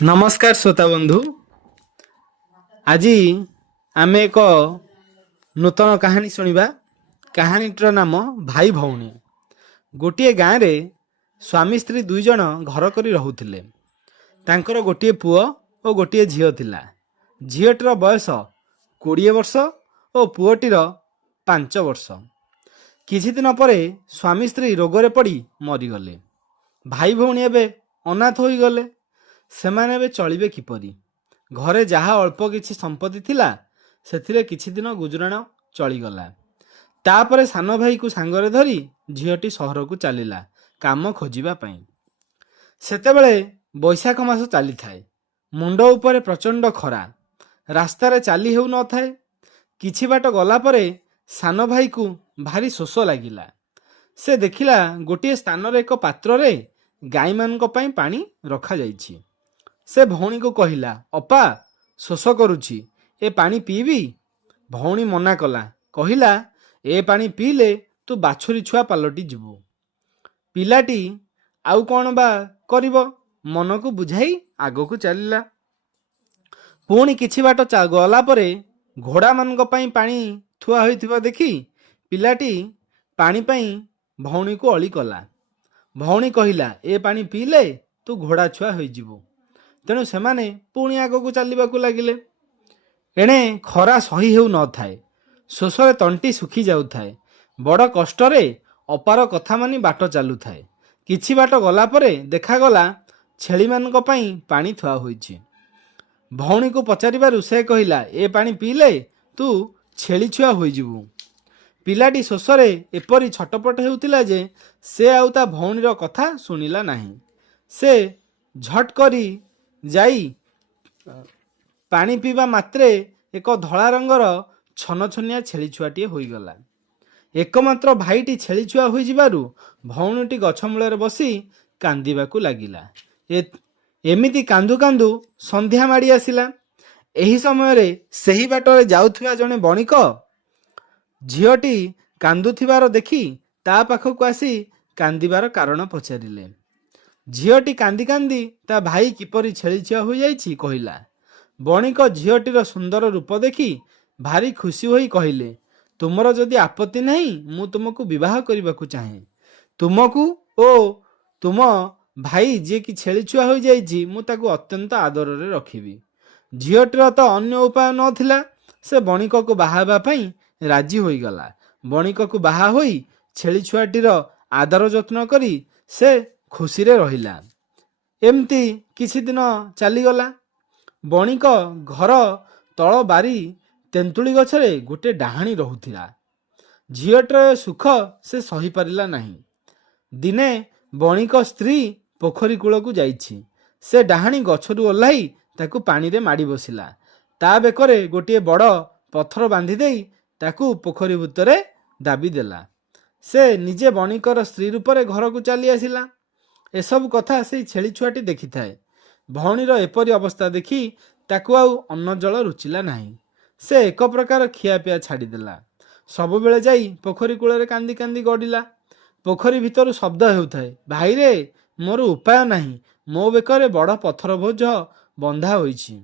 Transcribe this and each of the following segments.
नमस्कार श्रोता बंधु। आज आम एक नूतन कहानी शुणा। कहानीटर नाम भाई भौणी। गोटे गाँव में स्वामी स्त्री दुई जन घर कर रोते। तांकर गोटे पुओ और गोटे झील थिला। झीलटीर बयस 20 वर्ष और पुओटीर 5 वर्ष। किछि दिन पर स्वामी स्त्री रोगरे पड़ी मरीगले। भाई भौणी एबे अनाथ हो गले। सेमाने बे चलिबे किपरि? घरे जहाँ अल्प किछि संपत्ति थिला सेथिरे किछि दिन गुजराण चलीगला। तापरे सान भाई को सांगरे धरी झीटी सहर को चलीला काम खोजिबा पई। सेतेबेले बैशाख मास चली थाए। मुंड उपरे प्रचंड खरा। रास्तारे चाली हेउ न थाए। किछि बाट गला परे सान भाई को भारी शोष लागिला। से देखिला गोटे स्थान रे एक पात्र रे गाई मानक पई पानी रखा जाइछि। से भौणी को कहिला, अपा शोष करुछि, ए पानी पीबी? भौणी मना कला। कहिला, ए पानी पीले तू बाछुरी छुआ पालटी जीवु। पिलाटी आउ कौन बा करिबो मन को बुझाई आगो को चलिला। पुणी किछि बाट गला परे घोड़ा मानक पई पानी थुआ होइथिबा देखि पिलाटी पानी पई भौणी को अली कला। भौणी कहिला, ए पानी पीले तू घोड़ा छुआ होई जीवु। तेणु सेमाने पुणी आगको चलवाक लगिले। एणे खरा सही हेउ न थाए। शोषरे तंटी सुखी जाउथाए। बड़ कष्टरे अपार कथा मानि बाट चालू थाए। किछि बाट गला परे देखागला छेली मानक पई पानी थुआ होइछि। भौणी को पचारिबारु से कहिला, ए पानी पीले तू छेली छुआ होई जीवु। पिलाटी शोषरे एपरि छटपट हेउतिला जे से आउ ता भौणीर कथा सुनिला नाही। से झट करी जाई पानी पीवा मात्रे एक धला रंगर छनछनिया छेली छुआटीए होईगला। एकमात्र भाईटी छेली छुआ होई जिबारु भौणीटी गछ मूଳରେ बसी कांदिबाकू लागिला। एमिति कांदु कांदु संध्या माड़ी आसिला। एही समय रे सेही बाटरे जाउथुवा जणे बणिक झियोटी कांदुथिबार देखि ता पाखकू आसी कांदिबार कारण पचारिले। झीटी कांदी कांदी ता भाई किपरि छेली छुआ हो जाइछि कहिला। बणिक झीटीर सुंदर रूप देखि भारी खुशी होई कहिले, तुमर जदि आपत्ति नहीं मु तुमको विवाह करबाकू चाहे। तुमको ओ तुम भाई जे कि छेली छुआ हो जाइछि मु ताकू अत्यंत आदर रे रखिबी। झीटीर तो अन्य उपाय नथिला। से बणिक को बाहाबा पई राजी होई गला। बणिक को बाहा होई छेली छुआटीर आदर जत्न करी से खुशी रे रहिला। एमती किछि दिन चलीगला। बणिक घर तल बारी तेंतुली गछरे गोटे डाहाणी रहुथिला। झीटर सुख से सही पारिला नाही। दिने बणिक स्त्री पोखरी कूल को जाइछि। से डाहाणी गछरु ओल्हाई ताकू पानी रे माड़ी बसिला। ता बेकरे गोटे बड़ पत्थर बांधी देई ताकू पोखरी भीतरे दाबी देला। से निजे बणिकर स्त्री रूपरे घर को चली आसिला। एसबु कथा से छेली छुआटी देखि थाए। भौणीर एपरी अवस्था देखि ताकू आउ अन्न जल रुचिला नाही। से एक प्रकार खियापिया छाड़ीदेला। सबु बेले जाई पोखरी कूଳରେ कांदी कांदी गड़िला। पोखरी भितर शब्द हेउथाए, भाई रे मोर उपाय नाही, मो बेकरे बड़ पत्थर बोझ बंधा होइछि।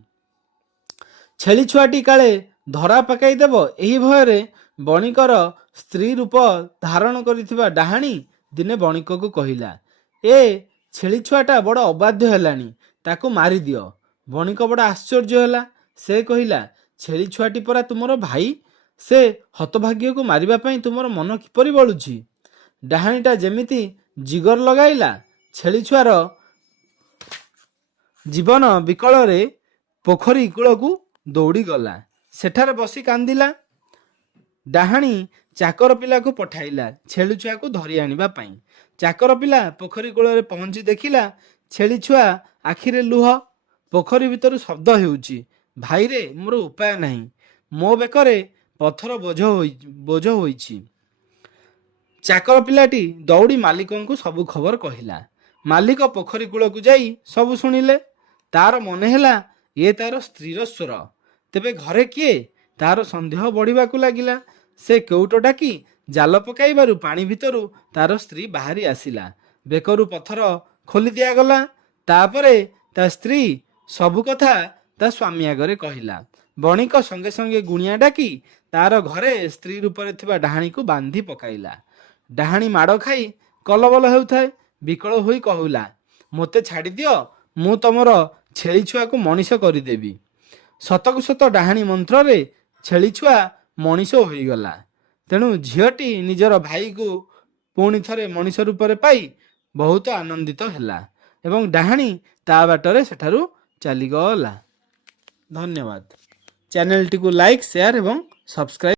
छेली छुआटी काले धरा पकाई देब एही भୟରେ बणिकर स्त्री रूप धारण करिथिबा डाहाणी दिने बणिक को कहिला, ए छेली छुआटा बड़ अबाध्य हेलानी, ताकू मारी दियो। बणिक बड़ आश्चर्य होला। से कहिला, छेली छुआटी परा तुमर भाई, से हतभाग्य को मारिबा पई तुमर मन किपरि बळुछि? डाहाणीटा जेमिति जिगर लगाइला। छेली छुआर जीवन विकल रे पोखरी कूल को दौड़ी गला। सेठारे बसी कांदिला। डाहाणी चाकर पिला को पठाइला छेली छुआ को धरी आनिबा पई। चाकर पिला पोखरी कूଳରେ पहुंची देखिला छेली छुआ आखिरे लुह। पोखरी भितर शब्द हेउची, भाई रे मोर उपाय नाही, मो बेकरे पत्थर बोझ होइछि। चाकर पिलाटी दौड़ी मालिक को सबु खबर कहिला। मालिक पोखरी कूल को जाई सबु सुनिले। तार मने ହେଲା ये तार स्त्रीर स्वर। तेबे घरे किए तार संदेह बढ़िबाकू लागिला। से केउट डाकी जाल पकाइबारु पानी भितरु तार स्त्री बाहरी आसिला। बेकरु पत्थर खोली दियागला। तापरे ता स्त्री ସବୁ କଥା ତା ସ୍ୱାମୀ ଆଗରେ କହିଲା। ବଣିକ ସଙ୍ଗେ ସଙ୍ଗେ ଗୁଣିଆ ଡାକି ତାର ଘରେ ସ୍ତ୍ରୀ ରୂପରେ ଥିବା ଡାହାଣୀକୁ ବାନ୍ଧି ପକାଇଲା। ଡାହାଣୀ ମାଡ଼ ଖାଇ କଲବଲ ହେଉଥାଏ। ବିକଳ ହୋଇ କହିଲା, ମୋତେ ଛାଡ଼ିଦିଅ, ମୁଁ ତମର ଛେଳି ଛୁଆକୁ ମଣିଷ କରିଦେବି। ସତକୁ ସତ ଡାହାଣୀ ମନ୍ତ୍ରରେ ଛେଳି ଛୁଆ ମଣିଷ ହୋଇଗଲା। ତେଣୁ ଝିଅଟି ନିଜର ଭାଇକୁ ପୁଣି ଥରେ ମଣିଷ ରୂପରେ ପାଇ ବହୁତ ଆନନ୍ଦିତ ହେଲା ଏବଂ ଡାହାଣୀ ତା ବାଟରେ ସେଠାରୁ ଚାଲିଗଲା। ଧନ୍ୟବାଦ। ଚ୍ୟାନେଲଟିକୁ ଲାଇକ୍, ସେୟାର ଏବଂ ସବସ୍କ୍ରାଇବ୍